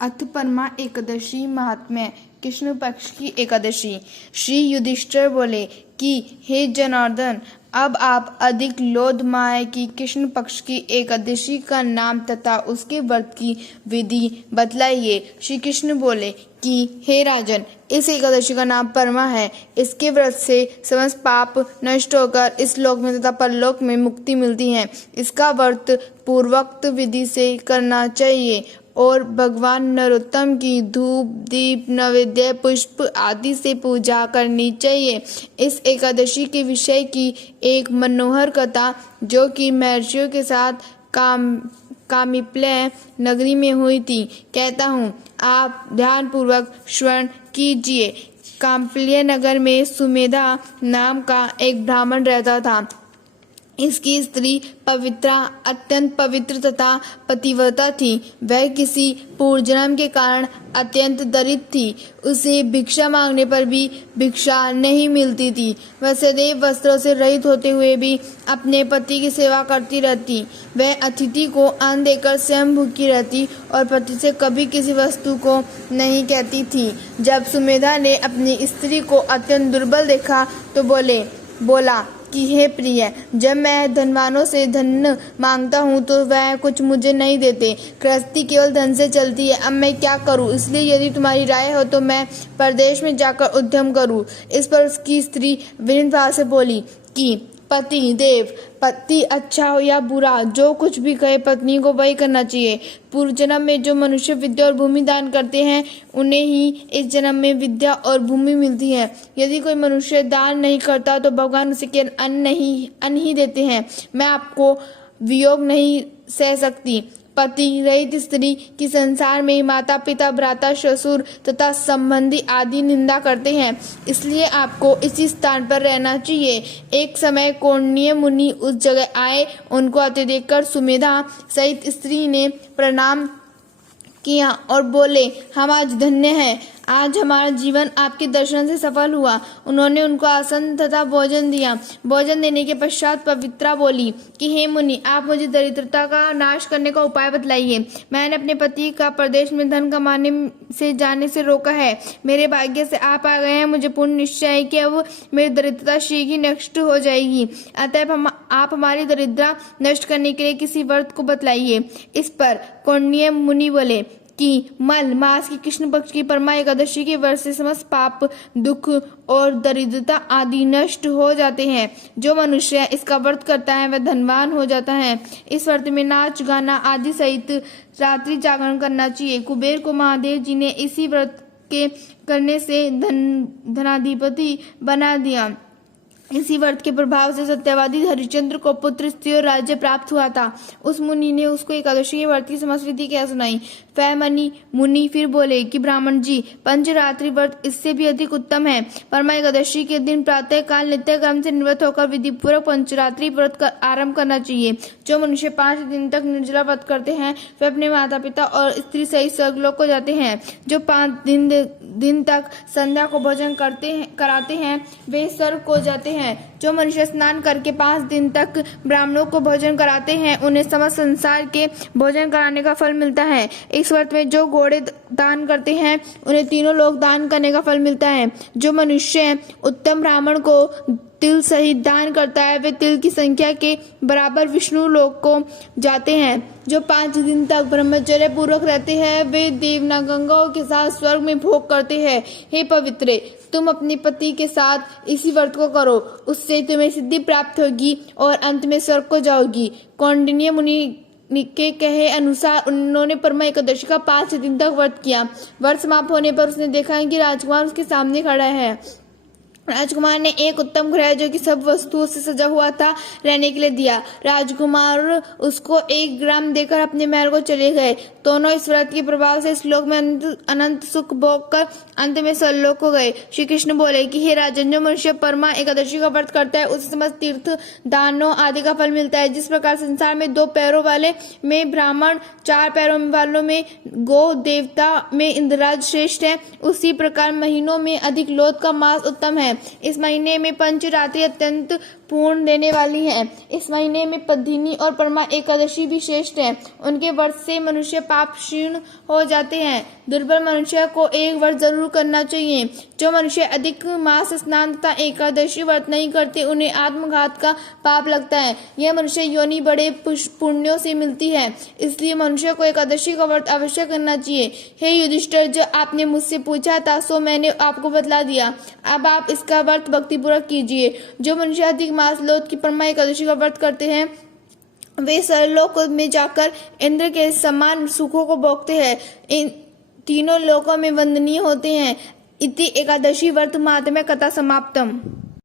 अथ परमा एकादशी महात्म्य। कृष्ण पक्ष की एकादशी। श्री युधिष्ठिर बोले कि हे जनार्दन, अब आप अधिक लोधमाय की कृष्ण पक्ष की एकादशी का नाम तथा उसके व्रत की विधि बतलाइए। श्री कृष्ण बोले कि हे राजन, इस एकादशी का नाम परमा है। इसके व्रत से समस्त पाप नष्ट होकर इस लोक में तथा परलोक में मुक्ति मिलती है। इसका व्रत पूर्वोक्त विधि से करना चाहिए और भगवान नरोत्तम की धूप दीप नैवेद्य पुष्प आदि से पूजा करनी चाहिए। इस एकादशी के विषय की एक मनोहर कथा जो कि महर्षियों के साथ कामिप्लय नगरी में हुई थी, कहता हूँ, आप ध्यान पूर्वक श्रवण कीजिए। काम्प्लिय नगर में सुमेधा नाम का एक ब्राह्मण रहता था। इसकी स्त्री पवित्रा अत्यंत पवित्र तथा पतिव्रता थी। वह किसी पूर्व जन्म के कारण अत्यंत दरिद्र थी। उसे भिक्षा मांगने पर भी भिक्षा नहीं मिलती थी। वह सदैव वस्त्रों से रहित होते हुए भी अपने पति की सेवा करती रहती। वह अतिथि को अन्न देकर स्वयं भूखी रहती और पति से कभी किसी वस्तु को नहीं कहती थी। जब सुमेधा ने अपनी स्त्री को अत्यंत दुर्बल देखा तो बोला कि हे प्रिय, जब मैं धनवानों से धन मांगता हूँ तो वह कुछ मुझे नहीं देते। गृहस्थी केवल धन से चलती है। अब मैं क्या करूँ? इसलिए यदि तुम्हारी राय हो तो मैं परदेश में जाकर उद्यम करूँ। इस पर उसकी स्त्री विनीत भाव से बोली कि पति अच्छा हो या बुरा, जो कुछ भी कहे पत्नी को वही करना चाहिए। पूर्व जन्म में जो मनुष्य विद्या और भूमि दान करते हैं उन्हें ही इस जन्म में विद्या और भूमि मिलती है। यदि कोई मनुष्य दान नहीं करता तो भगवान उसे केवल अन्न ही देते हैं। मैं आपको वियोग नहीं सह सकती। पति रहित स्त्री की संसार में माता पिता भ्राता ससुर तथा संबंधी आदि निंदा करते हैं, इसलिए आपको इसी स्थान पर रहना चाहिए। एक समय कौंडिन्य मुनि उस जगह आए। उनको आते देखकर सुमेधा सहित स्त्री ने प्रणाम किया और बोले, हम आज धन्य हैं। आज हमारा जीवन आपके दर्शन से सफल हुआ। उन्होंने उनको आसन तथा भोजन दिया। भोजन देने के पश्चात पवित्रा बोली कि हे मुनि, आप मुझे दरिद्रता का नाश करने का उपाय बतलाइए। मैंने अपने पति का प्रदेश में धन कमाने से जाने से रोका है। मेरे भाग्य से आप आ गए हैं। मुझे पूर्ण निश्चय है कि अब मेरी दरिद्रता शीघ्र ही नष्ट हो जाएगी। अतः आप हमारी दरिद्रता नष्ट करने के लिए किसी व्रत को बतलाइए। इस पर कौंडिन्य मुनि बोले कि मल मास की कृष्ण पक्ष की परमा एकादशी के व्रत से समस्त पाप दुख और दरिद्रता आदि नष्ट हो जाते हैं। जो मनुष्य इसका व्रत करता है वह धनवान हो जाता है। इस व्रत में नाच गाना आदि सहित रात्रि जागरण करना चाहिए। कुबेर को महादेव जी ने इसी व्रत के करने से धनाधिपति बना दिया। इसी व्रत के प्रभाव से सत्यवादी हरिश्चंद्र को पुत्र स्त्री और राज्य प्राप्त हुआ था। उस मुनि ने उसको एकादशी के व्रत की समस्त विधि क्या सुनाई। वह मुनि फिर बोले कि ब्राह्मण जी, पंचरात्रि व्रत इससे भी अधिक उत्तम है। परमा एकादशी के दिन प्रातः काल नित्य कर्म से निवृत्त होकर विधि पूर्वक पंचरात्रि व्रत का आरंभ करना चाहिए। जो मनुष्य 5 दिन तक निर्जला व्रत करते हैं वे अपने माता पिता और स्त्री सहित स्वर्गलोक को जाते हैं। जो 5 दिन तक संध्या को भोजन कराते हैं वे स्वर्ग को जाते हैं। जो मनुष्य स्नान करके 5 दिन तक ब्राह्मणों को भोजन कराते हैं उन्हें समस्त संसार के भोजन कराने का फल मिलता है। इस व्रत में जो घोड़े दान करते हैं उन्हें तीनों लोग दान करने का फल मिलता है। जो मनुष्य उत्तम ब्राह्मण को तिल सहित दान करता है वे तिल की संख्या के बराबर विष्णु लोक को जाते हैं। जो 5 दिन तक ब्रह्मचर्य पूर्वक रहते हैं वे देवगंगाओं के साथ स्वर्ग में भोग करते हैं। हे पवित्रे, तुम अपने पति के साथ इसी व्रत को करो, उससे तुम्हें सिद्धि प्राप्त होगी और अंत में स्वर्ग को जाओगी। कौंडिन्य मुनि के कहे अनुसार उन्होंने परमा एकादशी का 5 दिन तक व्रत किया। व्रत समाप्त होने पर उसने देखा कि राजकुमार उसके सामने खड़ा है। राजकुमार ने एक उत्तम गृह जो कि सब वस्तुओं से सजा हुआ था रहने के लिए दिया। राजकुमार उसको 1 ग्राम देकर अपने महल को चले गए। दोनों इस व्रत के प्रभाव से इस लोक में अनंत सुख भोग कर अंत में स्वर्गलोक को गए। श्री कृष्ण बोले कि हे राजन, जो मनुष्य परमा एकादशी का व्रत करता है उसे समस्त तीर्थ दानों आदि का फल मिलता है। जिस प्रकार संसार में 2 पैरों वाले में ब्राह्मण, 4 पैरों वालों में गौ, देवता में इंद्रराज श्रेष्ठ है, उसी प्रकार महीनों में अधिक लोथ का मास उत्तम है। है। इस महीने में पंचरात्रि अत्यंत पूर्ण देने वाली है। इस महीने में पद्मिनी और परमा एकादशी भी श्रेष्ठ है। उनके व्रत से मनुष्य पाप क्षीण हो जाते हैं। दुर्बल मनुष्य को एक व्रत जरूर करना चाहिए। जो मनुष्य अधिक मास स्नान तथा एकादशी व्रत नहीं करते उन्हें आत्मघात का पाप लगता है। यह मनुष्य योनि बड़े पुण्यों से मिलती है, इसलिए मनुष्य को एकादशी का व्रत अवश्य करना चाहिए। हे युधिष्ठिर, जो आपने मुझसे पूछा था सो मैंने आपको बतला दिया। अब आप इसका व्रत भक्तिपूर्वक कीजिए। जो मनुष्य अधिक मास लोथ की परमा एकादशी का व्रत करते हैं वे सरलोक में जाकर इंद्र के समान सुखों को भोगते हैं। इन तीनों लोकों में वंदनीय होते हैं। इति एकादशी व्रत महात्म्य कथा समाप्तम।